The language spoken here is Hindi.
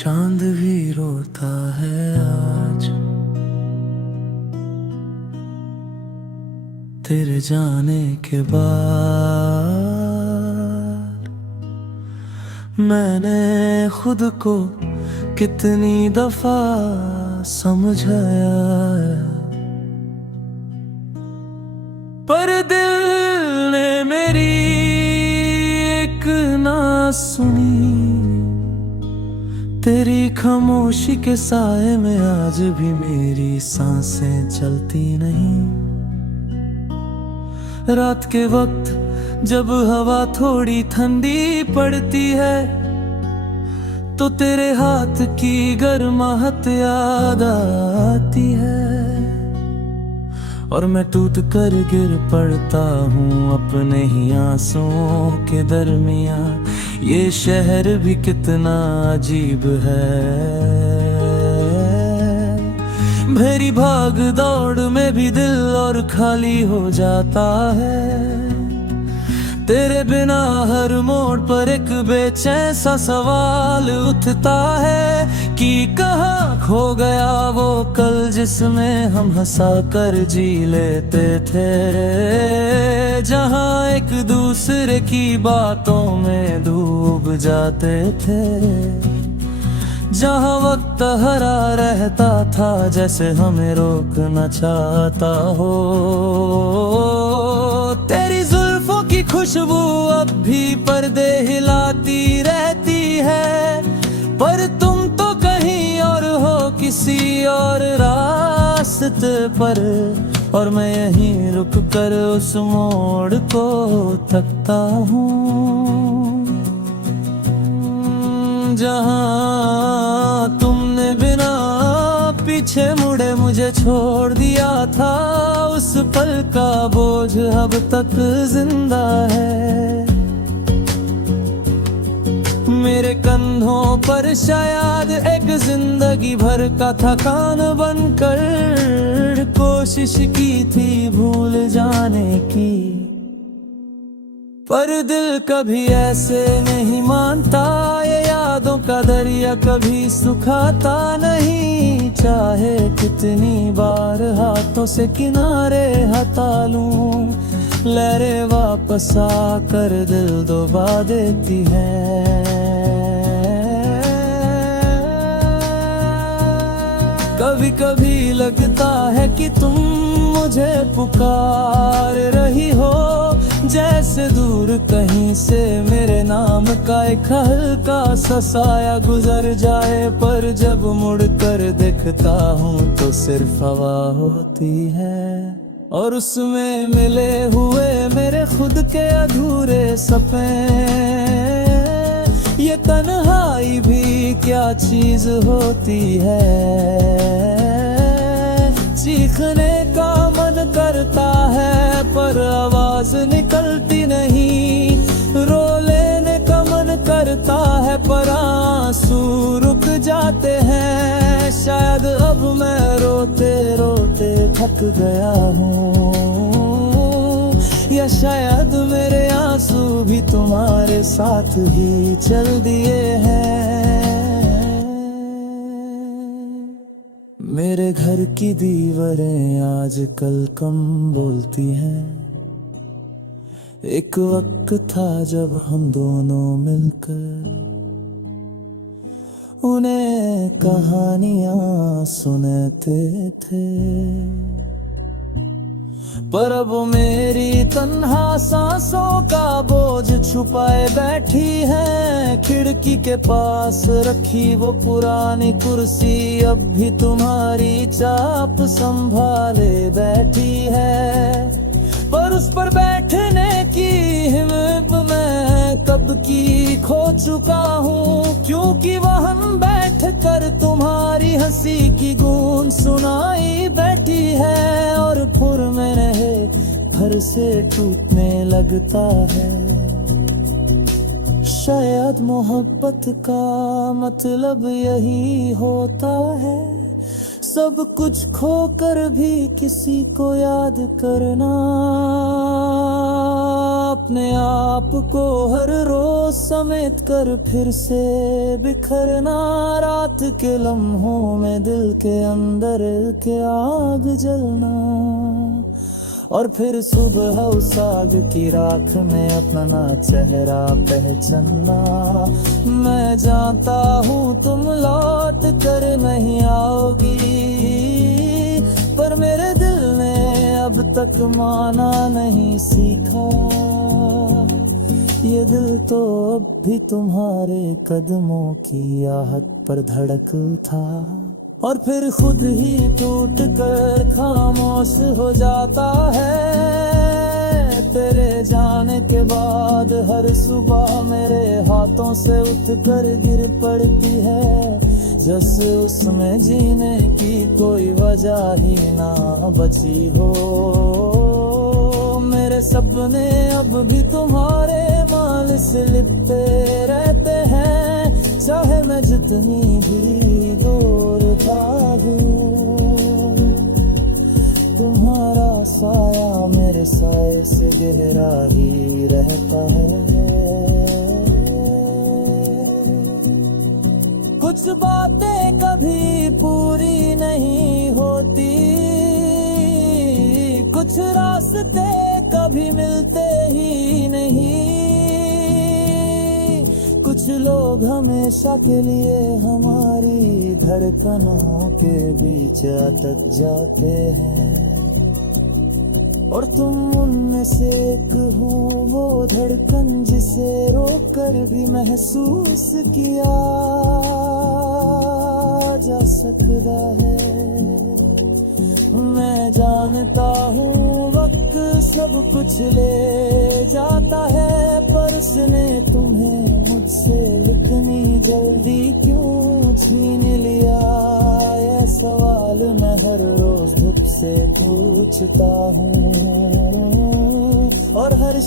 चांद भी रोता है आज तेरे जाने के बाद। मैंने खुद को कितनी दफा समझाया, पर दिल ने मेरी एक ना सुनी। तेरी खामोशी के साए में आज भी मेरी सांसें चलती नहीं। रात के वक्त जब हवा थोड़ी ठंडी पड़ती है तो तेरे हाथ की गर्माहट याद आती है, और मैं टूट कर गिर पड़ता हूँ अपने ही आंसुओं के दरमियाँ। ये शहर भी कितना अजीब है, भरी भाग दौड़ में भी दिल और खाली हो जाता है। तेरे बिना हर मोड़ पर एक बेचैन सा सवाल उठता है कि कहाँ खो गया वो कल जिसमें हम हंसा कर जी लेते थे, जहाँ एक दूसरे की बातों में डूब जाते थे, जहाँ वक्त हरा रहता था जैसे हमें रोकना चाहता हो। तेरी जुल्फों की खुशबू अब भी पर्दे हिलाती रहती है, पर तुम तो कहीं और हो किसी और रास्ते पर, और मैं यहीं रुक कर उस मोड़ को तकता हूँ जहाँ तुमने बिना पीछे मुड़े मुझे छोड़ दिया था। उस पल का बोझ अब तक जिंदा है मेरे कंधों पर, शायद एक जिंदगी भर का थकान बनकर। कोशिश की थी भूल जाने की, पर दिल कभी ऐसे नहीं मानता। ये यादों का दरिया कभी सुखाता नहीं, चाहे कितनी बार हाथों से किनारे हटा लूं, लहरें वापस आकर दिल डुबा देती है। कभी कभी लगता है कि तुम मुझे पुकार रही हो, जैसे दूर कहीं से मेरे नाम का एक हल्का सा साया गुजर जाए, पर जब मुड़ कर देखता हूँ तो सिर्फ हवा होती है, और उसमें मिले हुए मेरे खुद के अधूरे सपने। ये तन्हाई भी क्या चीज होती है, चीखने का मन करता है पर आवाज निकलती नहीं, रो लेने का मन करता है पर आंसू रुक जाते हैं। शायद अब मैं रोते रोते थक गया हूँ, या शायद मेरे आंसू भी तुम्हारे साथ ही चल दिए हैं। मेरे घर की दीवारें आजकल कम बोलती हैं, एक वक्त था जब हम दोनों मिलकर उन्हें कहानियां सुनाते थे, पर अब मेरी तन्हा सांसों का बोझ छुपाए बैठी है। खिड़की के पास रखी वो पुरानी कुर्सी अब भी तुम्हारी चाप संभाले बैठी है, पर उस पर बैठने की हिम्मत मैं कब की खो चुका हूँ, क्योंकि वहाँ बैठ कर तुम्हारी हंसी की गूंज सुनाई बैठी है, और अंदर से टूटने लगता है। शायद मोहब्बत का मतलब यही होता है, सब कुछ खोकर भी किसी को याद करना, अपने आप को हर रोज समेट कर फिर से बिखरना, रात के लम्हों में दिल के अंदर के आग जलना, और फिर सुबह उस आग की राख में अपना चेहरा पहचानना। मैं जानता हूँ तुम लौट कर नहीं आओगी, पर मेरे दिल ने अब तक माना नहीं सीखा। ये दिल तो अब भी तुम्हारे कदमों की आहट पर धड़क था, और फिर खुद ही टूट कर खामोश हो जाता है। तेरे जाने के बाद हर सुबह मेरे हाथों से उठकर गिर पड़ती है, जैसे उसमें जीने की कोई वजह ही ना बची हो। मेरे सपने अब भी तुम्हारे माल से लिपटे रहते हैं, चाहे मैं जितनी भी दूर भागूं, तुम्हारा साया मेरे साए से गहरा ही रहता है। कुछ बातें कभी पूरी नहीं होती, कुछ रास्ते कभी मिलते ही नहीं, कुछ लोग हमेशा के लिए हमारी धड़कनों के बीच अटक जाते हैं, और तुम उनमें से एक हो, वो धड़कन जिसे रोक कर भी महसूस किया जा सकता है। मैं जानता हूँ वक्त सब कुछ ले जाता है, पर उसने तुम्हें मुझसे इतनी जल्दी क्यों छीन लिया? ये सवाल मैं हर रोज धूप से पूछता हूँ, और हर